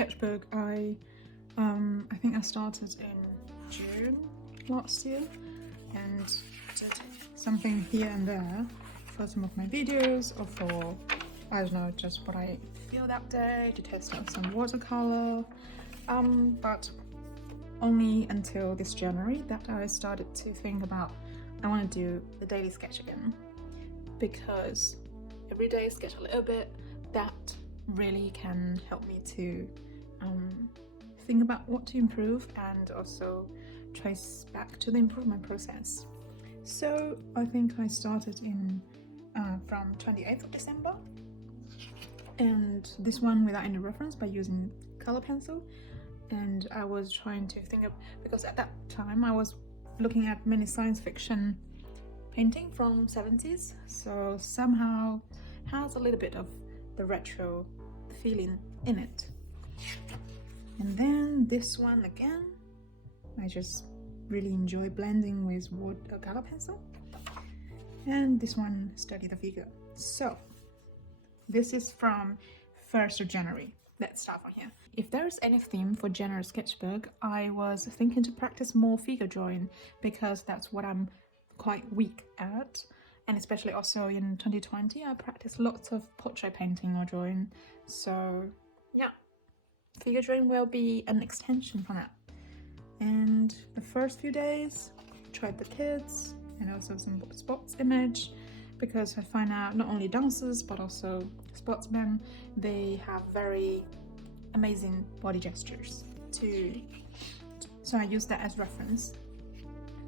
sketchbook, I think I started in June last year and did something here and there for some of my videos, or for, I don't know, just what I feel that day, to test out some watercolor, but only until this January that I started to think about I want to do the daily sketch again, because every day sketch a little bit, that really can help me to think about what to improve and also trace back to the improvement process. So I think I started in from 28th of December, and this one without any reference, by using color pencil. And I was trying to think of, because at that time I was looking at many science fiction painting from 70s, so somehow has a little bit of the retro feeling in it. And then this one again, I just really enjoy blending with watercolor pencil. And this one, Study the Figure. So this is from 1st of January. Let's start from here. If there's any theme for January sketchbook, I was thinking to practice more figure drawing, because that's what I'm quite weak at. And especially also in 2020, I practiced lots of portrait painting or drawing. So yeah, figure drawing will be an extension from that. And the first few days, tried the kids and also some sports image, because I find out not only dancers but also sportsmen, they have very amazing body gestures too. So I use that as reference.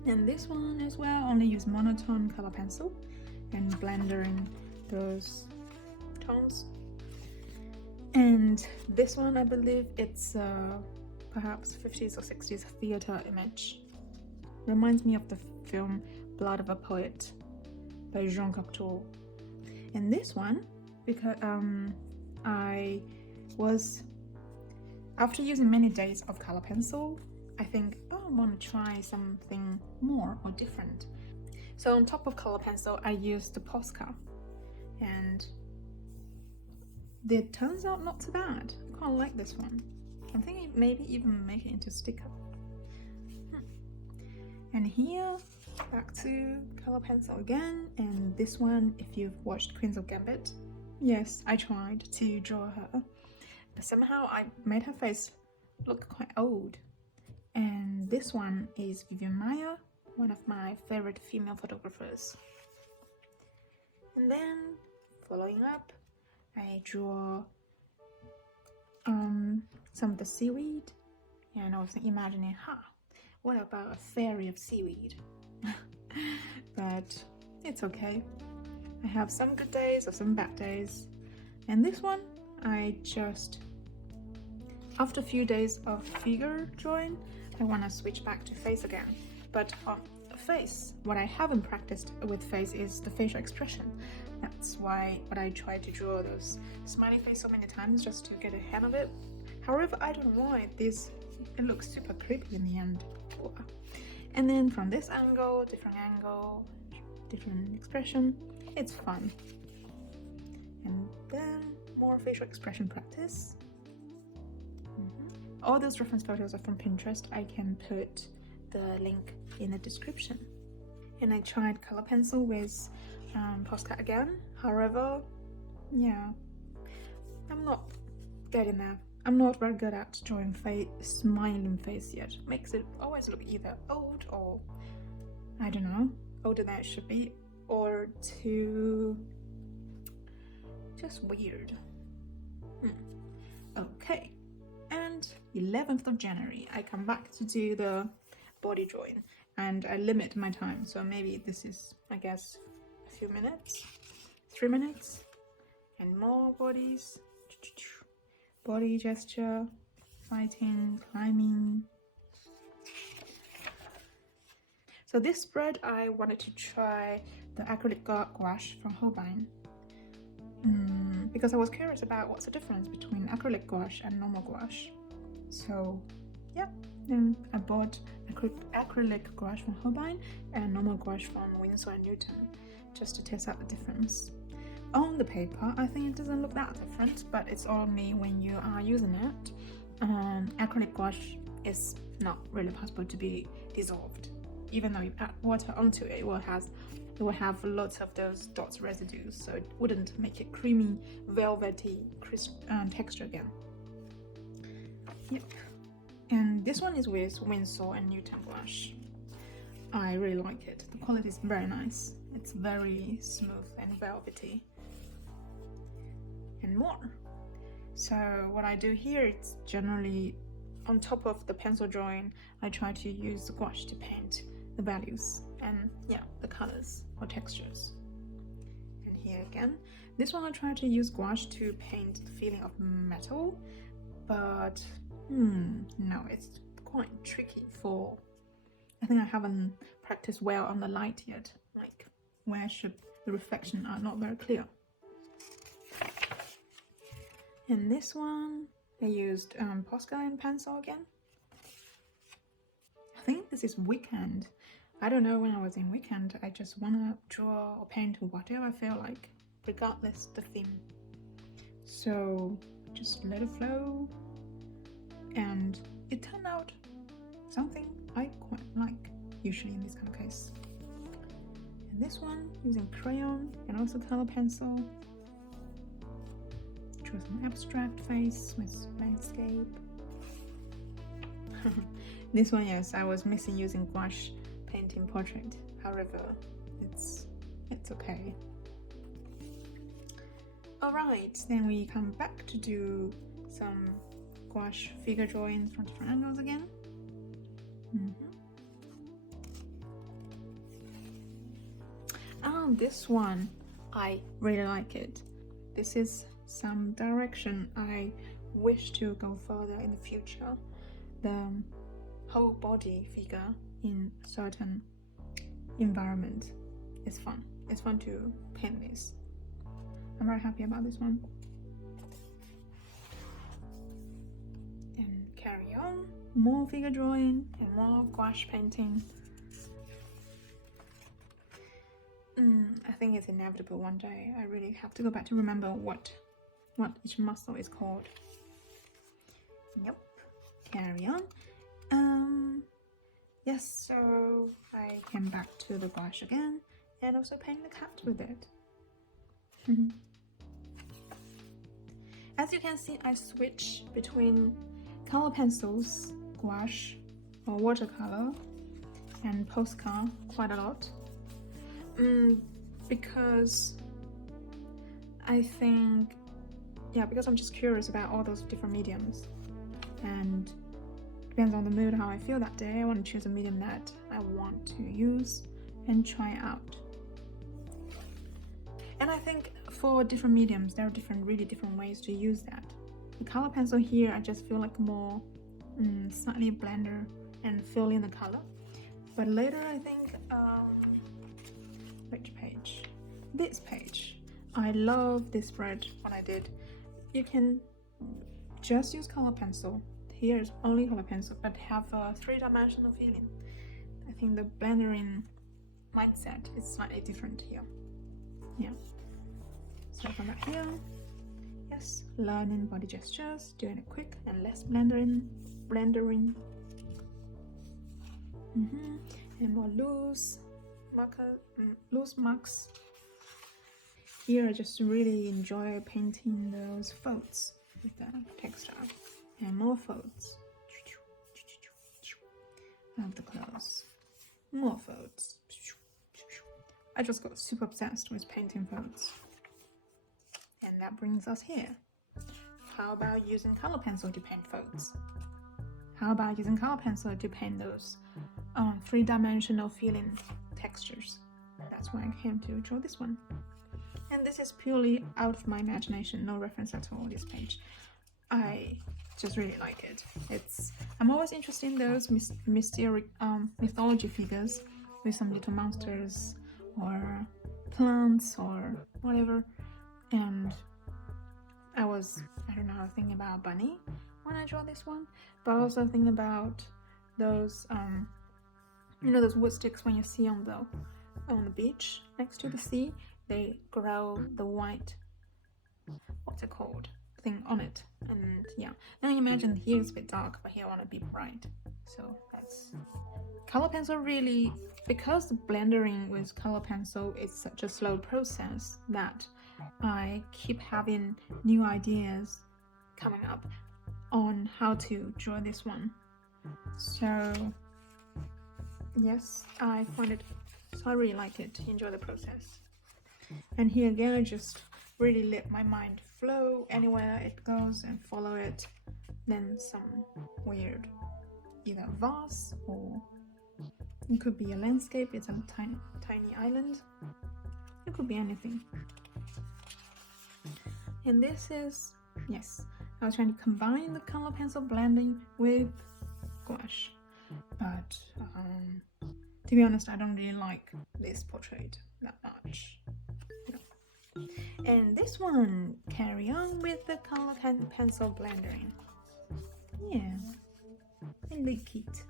And this one as well, only use monotone color pencil and blending those tones. And this one, I believe it's perhaps 50s or 60s theatre image. Reminds me of the film Blood of a Poet by Jean Cocteau. And this one, because I was, after using many days of color pencil, I think, oh, I want to try something more or different. So on top of color pencil, I used the POSCA, and it turns out not too bad. I quite like this one. I'm thinking maybe even make it into sticker. And here, back to color pencil again, and this one, if you've watched Queens of Gambit, yes, I tried to draw her, but somehow I made her face look quite old. And this one is Vivian Maier, one of my favorite female photographers. And then, following up, I draw some of the seaweed, and I was imagining, what about a fairy of seaweed? But it's okay. I have some good days or some bad days. And this one, I just, after a few days of figure drawing, I want to switch back to face again. But on face, what I haven't practiced with face is the facial expression. That's why I tried to draw those smiley face so many times, just to get a hang of it. However, I don't know why it looks super creepy in the end. And then from this angle, different expression, it's fun. And then more facial expression practice. All those reference photos are from Pinterest. I can put the link in the description. And I tried color pencil with POSCA again. However, yeah, I'm not getting there. I'm not very good at drawing smiling face yet. Makes it always look either old or, I don't know, older than it should be, or too just weird. Okay, and 11th of January, I come back to do the body drawing, and I limit my time. So maybe this is, I guess, a few minutes, 3 minutes, and more bodies. Body gesture, fighting, climbing. So this spread, I wanted to try the acrylic gouache from Holbein, because I was curious about what's the difference between acrylic gouache and normal gouache. So yeah, and I bought acrylic gouache from Holbein and normal gouache from Winsor Newton, just to test out the difference. On the paper, I think it doesn't look that different, but it's only when you are using it acrylic gouache is not really possible to be dissolved. Even though you add water onto it, it will have lots of those dots residues, so it wouldn't make it creamy, velvety, crisp texture again. Yep. And this one is with Winsor and Newton gouache. I really like it. The quality is very nice. It's very smooth and velvety. And more. So what I do here, it's generally on top of the pencil drawing, I try to use the gouache to paint the values and the colors or textures. And here again, this one I try to use gouache to paint the feeling of metal, but no, it's quite tricky for, I think I haven't practiced well on the light yet, like where the reflection are not very clear. And this one, I used POSCA and pencil again. I think this is weekend. I don't know, when I was in weekend, I just want to draw or paint whatever I feel like, regardless the theme. So just let it flow. And it turned out something I quite like, usually in this kind of case. And this one, using crayon and also color pencil. Draw some abstract face with landscape. This one, yes, I was missing using gouache painting portrait. However, it's okay. Alright, then we come back to do some gouache figure drawings from different angles again. This one, I really like it. This is some direction I wish to go further in the future. The whole body figure in a certain environment is fun. It's fun to paint this. I'm very happy about this one. And carry on, more figure drawing and more gouache painting. I think it's inevitable one day. I really have to go back to remember what each muscle is called. Yep, carry on. Yes, so I came back to the gouache again and also paint the cat with it. As you can see, I switch between color pencils, gouache or watercolor, and POSCA quite a lot. Because I think, because I'm just curious about all those different mediums, and depends on the mood, how I feel that day. I want to choose a medium that I want to use and try out. And I think for different mediums, there are really different ways to use that. The color pencil here, I just feel like more slightly blender and fill in the color. But later, I think, which page? This page. I love this spread, what I did. You can just use color pencil. Here is only color pencil, but have a three-dimensional feeling. I think the blendering mindset is slightly different here. So come back here. Yes, learning body gestures, doing it quick and less blendering. And more loose marks. Here I just really enjoy painting those folds with the texture. And more folds. Of the clothes. More folds. I just got super obsessed with painting folds. And that brings us here. How about using color pencil to paint folds? How about using color pencil to paint those three-dimensional feeling textures? That's why I came to draw this one. And this is purely out of my imagination, no reference at all, this page. I just really like it. I'm always interested in those mythology figures with some little monsters or plants or whatever. And I was thinking about a bunny when I draw this one, but also thinking about those those wood sticks when you see on the beach next to the sea, they grow the white, what's it called? thing on it. And yeah, now imagine here it's a bit dark, but here I want to be bright. So that's color pencil. Really, because blending with color pencil is such a slow process that I keep having new ideas coming up on how to draw this one. So yes, I find it, so I really like it, enjoy the process. And here again, I just really let my mind flow anywhere it goes and follow it. Then some weird, either vase or it could be a landscape. It's a tiny island. It could be anything. And this is, yes, I was trying to combine the color pencil blending with gouache, but to be honest, I don't really like this portrait that much. No. And this one, carry on with the color pencil blending. Yeah, I like it.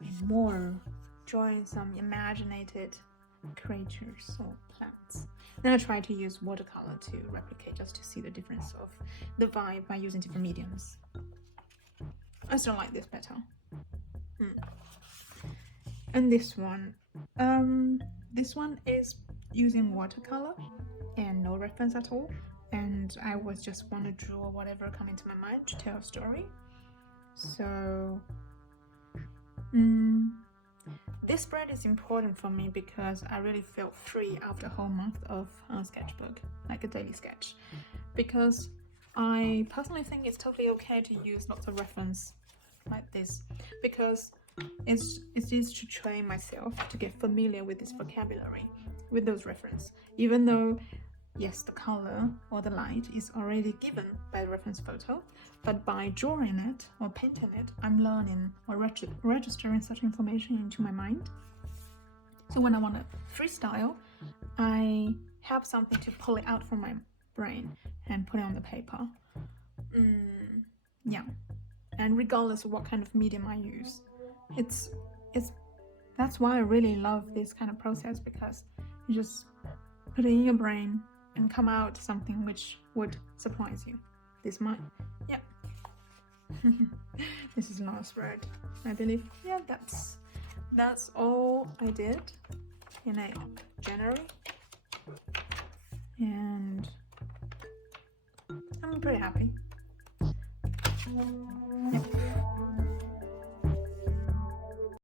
And more, drawing some imaginated creatures or plants. Then I try to use watercolor to replicate, just to see the difference of the vibe by using different mediums. I still like this better. And this one is using watercolor and no reference at all, and I was just want to draw whatever come into my mind to tell a story. So this spread is important for me because I really felt free after a whole month of sketchbook, like a daily sketch, because I personally think it's totally okay to use lots of reference like this, because it's easy to train myself to get familiar with this vocabulary, with those reference, even though yes, the color or the light is already given by the reference photo, but by drawing it or painting it, I'm learning or registering such information into my mind. So when I want to freestyle, I have something to pull it out from my brain and put it on the paper. Yeah, and regardless of what kind of medium I use, it's that's why I really love this kind of process, because you just put it in your brain and come out something which would surprise you. This might, yeah. This is last spread, I believe. Yeah, that's all I did in January, and I'm pretty happy. Yeah.